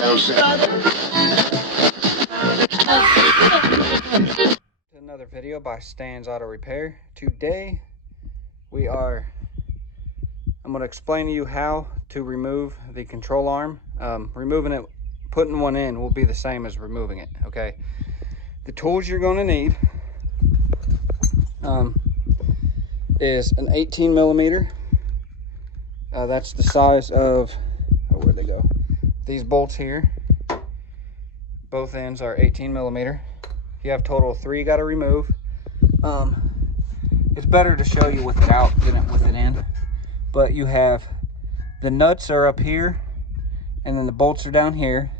Another video by Stan's Auto Repair. Today I'm going to explain to you how to remove the control arm. Removing it, putting one in will be the same as removing it. Okay, the tools you're going to need is an 18 millimeter. That's the size of, where'd they go? These bolts here. Both ends are 18 millimeter. You have total of 3 you got to remove. It's better to show you with it out than with it in. But you have the nuts are up here, and then the bolts are down here,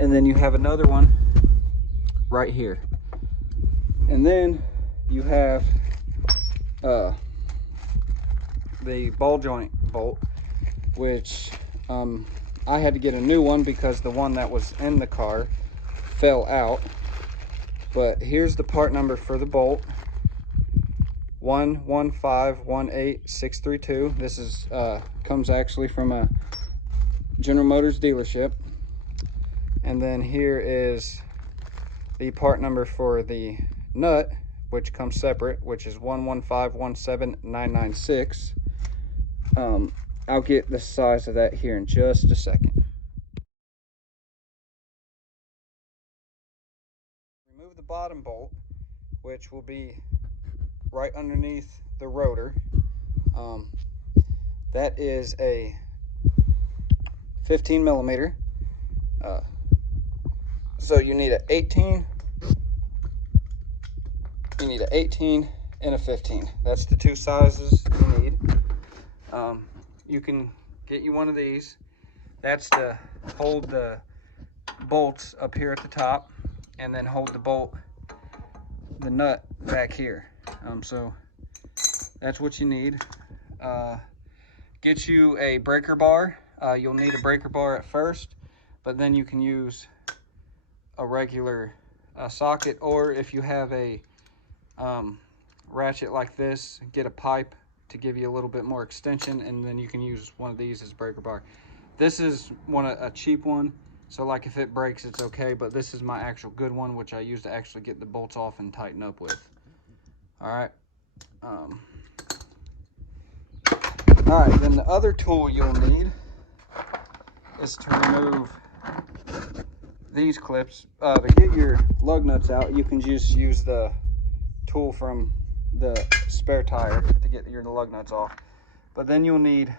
and then you have another one right here, and then you have the ball joint bolt, which I had to get a new one because the one that was in the car fell out. But here's the part number for the bolt: 11518632. This is comes actually from a General Motors dealership. And then here is the part number for the nut, which comes separate, which is 11517996. I'll get the size of that here in just a second. Remove the bottom bolt, which will be right underneath the rotor. That is a 15 millimeter. So you need an 18, and a 15. That's the two sizes you need. You can get you one of these. That's to hold the bolts up here at the top, and then hold the nut back here. So that's what you need. Get you a breaker bar. You'll need a breaker bar at first, but then you can use a regular socket, or if you have a ratchet like this, get a pipe to give you a little bit more extension, and then you can use one of these as breaker bar. This is a cheap one, so like if it breaks it's okay, but this is my actual good one, which I use to actually get the bolts off and tighten up with. Alright, then the other tool you'll need is to remove these clips. To get your lug nuts out, you can just use the tool from the spare tire to get your lug nuts off. But then you'll need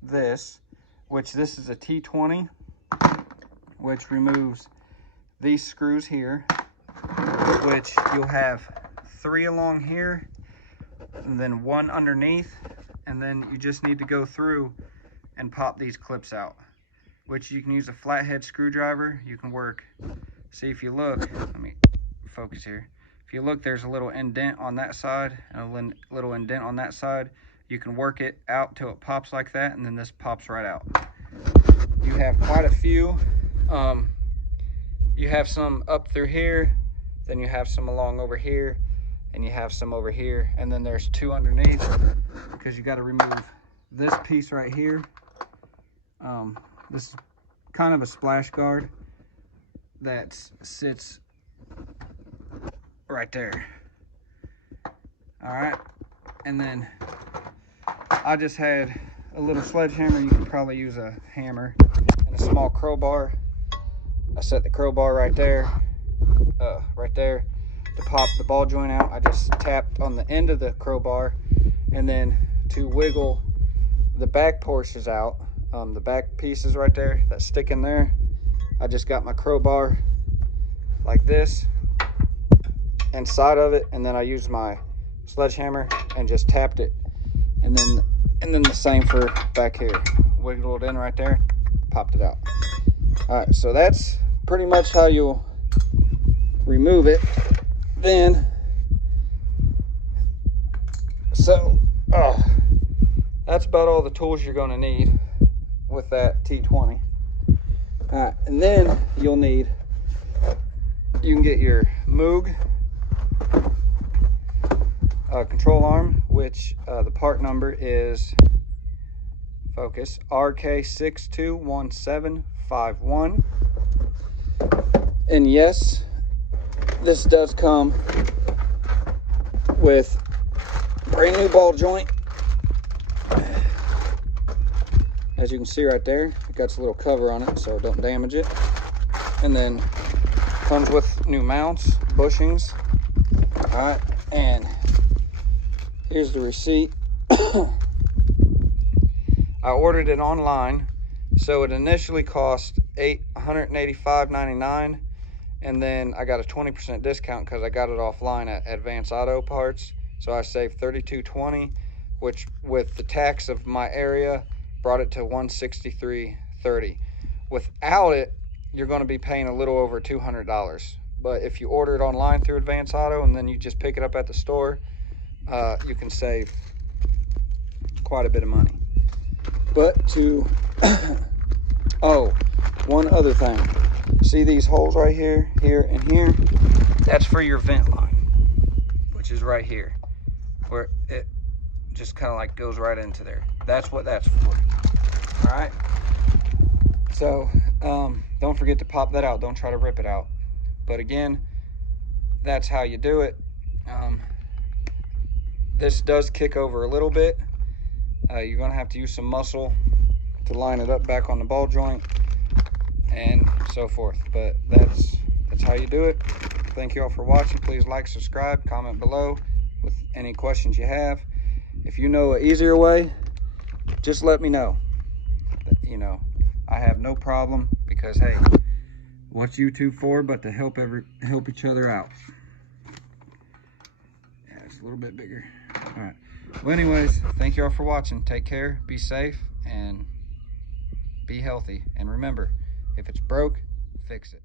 this, which this is a T20, which removes these screws here, which you'll have 3 along here and then 1 underneath, and then you just need to go through and pop these clips out, which you can use a flathead screwdriver. You can work, see if you look, let me focus here. If you look, there's a little indent on that side and a little indent on that side. You can work it out till it pops like that, and then this pops right out. You have quite a few. You have some up through here, then you have some along over here, and you have some over here, and then there's 2 underneath, because you got to remove this piece right here. This is kind of a splash guard that sits right there. All right, and then I just had a little sledgehammer. You can probably use a hammer, and a small crowbar. I set the crowbar right there to pop the ball joint out. I just tapped on the end of the crowbar, and then to wiggle the back portions out, the back pieces right there that stick in there, I just got my crowbar like this inside of it, and then I used my sledgehammer and just tapped it, and then the same for back here. Wiggled it in right there, popped it out. All right, so that's pretty much how you'll remove it. Then that's about all the tools you're going to need with that T20. All right, and then you'll need, you can get your Moog control arm, which the part number is, focus, RK6217 651. And yes, this does come with brand new ball joint. As you can see right there, it got a little cover on it so don't damage it. And then comes with new mounts, bushings. All right, and here's the receipt. I ordered it online, so it initially cost $185.99, and then I got a 20% discount because I got it offline at Advance Auto Parts, so I saved $32.20, which with the tax of my area brought it to $163.30. Without it, you're going to be paying a little over $200. But if you order it online through Advance Auto and then you just pick it up at the store, you can save quite a bit of money. But to oh, one other thing. See these holes right here, here, and here? That's for your vent line, which is right here, where it just kind of like goes right into there. That's what that's for. All right. So don't forget to pop that out. Don't try to rip it out. But again, that's how you do it. This does kick over a little bit. You're going to have to use some muscle to line it up back on the ball joint and so forth. But that's how you do it. Thank you all for watching. Please like, subscribe, comment below with any questions you have. If you know an easier way, just let me know. You know, I have no problem, because hey, what's YouTube for but to help each other out. Yeah, it's a little bit bigger. All right. Well, anyways, thank you all for watching. Take care, be safe, and be healthy. And remember, if it's broke, fix it.